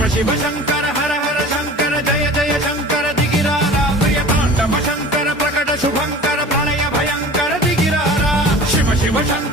शिव शिव शंकर हर हर शंकर जय जय शंकर दिगिरारा प्रिय तांडव शंकर प्रकट शुभंकर प्रणय भयंकर दिगिरारा शिव शिव शंकर